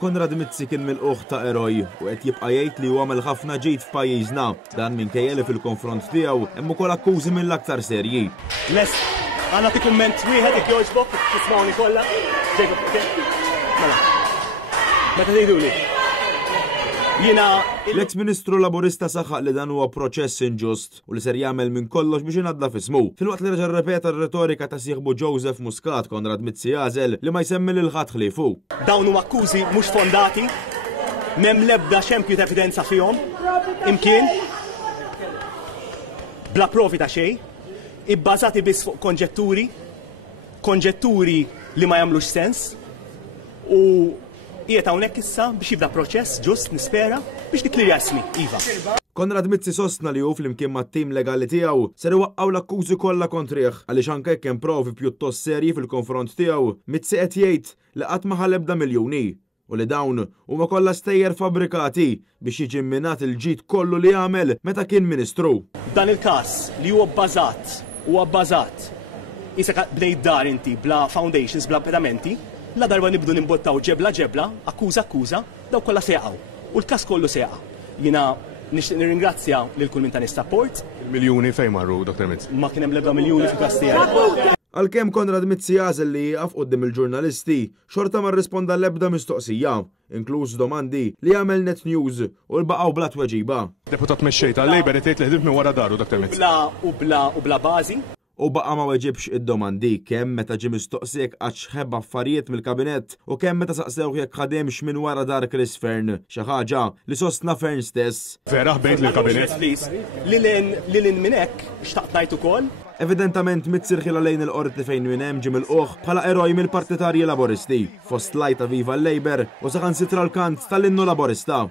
Konrad Mizzi kien mill-qoħ ta' eroj u qed jibqa' jgħid li huwa għamel ħafna ġid f'pajjiżna dan minkejja li fil-konfront tiegħu hemm ukoll akkużi mill-aktar serji. Les, għandna ti kumment wieħed ikjoġbok tismawni kollha. Mela. Meta tgħiduli. L-eks Ministru Laburista saħħaq li dan huwa proċess inġust u li ser jagħmel minn kollox biex inadla f'ismu. Filwaqt li reġa' rrepeta r-retorika ta' sieħbu Joseph Muscat Konrad Mizzi għażel li ma jsemmi lil ħadd ħliefu. Dawn huma akkużi mhux fondati, m'hemm l-ebda xempju ta' evidenza fihom, imkien bla provi ta' xejn, ibbażati biss fuq konġetturi li ma jagħmlux sens u qiegħed hawnhekk issa biex jibda proċess ġust nispera biex niklirja ismi, iva. Konrad Mizzi sostna li hu flimkien mat-tim legali tiegħu ser iwaqqgħu l-akkużi kollha kontrih għaliex anke jekk hemm provi pjuttost serji fil-konfront tiegħu, Mizzi qed jgħid li qatt ma ħalebda miljuni u li dawn huma kollha stejjer fabbrikati biex jiġi minat il-ġid kollu li għamel meta kien Ministru. Dan il-każ li huwa bbażat isek bdejt dar inti bla foundations, bla pedamenti, la darba nibdu nimbottaw ġebla, akkuża, daw kollha seqgħu. U l-każ kollu seqa. Jiena nixtieq nirringrazzja lil kull min ta' nistapport. Il-miljuni fejn marru, Dr. Mizzi? Ma kien hemm l-ebda miljuni fil-każ tiegħek. Għalkemm Konrad Mizzi għażel li jaqaf quddiem il-ġurnalisti, xorta ma rrisponda l-ebda mistoqsija, inkluż domandi li għamel Net News u l-baqgħu bla tweġiba. Deputat mexxejt għal-Labor qed li ħdimt minn wara daru, Dr. Mizzi. Bla bażi. U baqa ma weġibx id-domandi kemm meta ġie mistoqsik għax xħeb affarijiet mill-kabinett u kemm meta saqsewh jekk ħademx minn wara dar Chris Fern, xi ħaġa li sostna Fern stess. Vera ħbejt lill-kabinett. Lilin minn hekk xtaqt ngħid ukoll. Evidentement Mizzi rħila lejn il-qorti fejn minn hemm ġie mill-qoħ bħala eroj mill-partitarji Laboristi, fost lajta viva l-Labor u saħansitra l-kant tal-innu Laborista.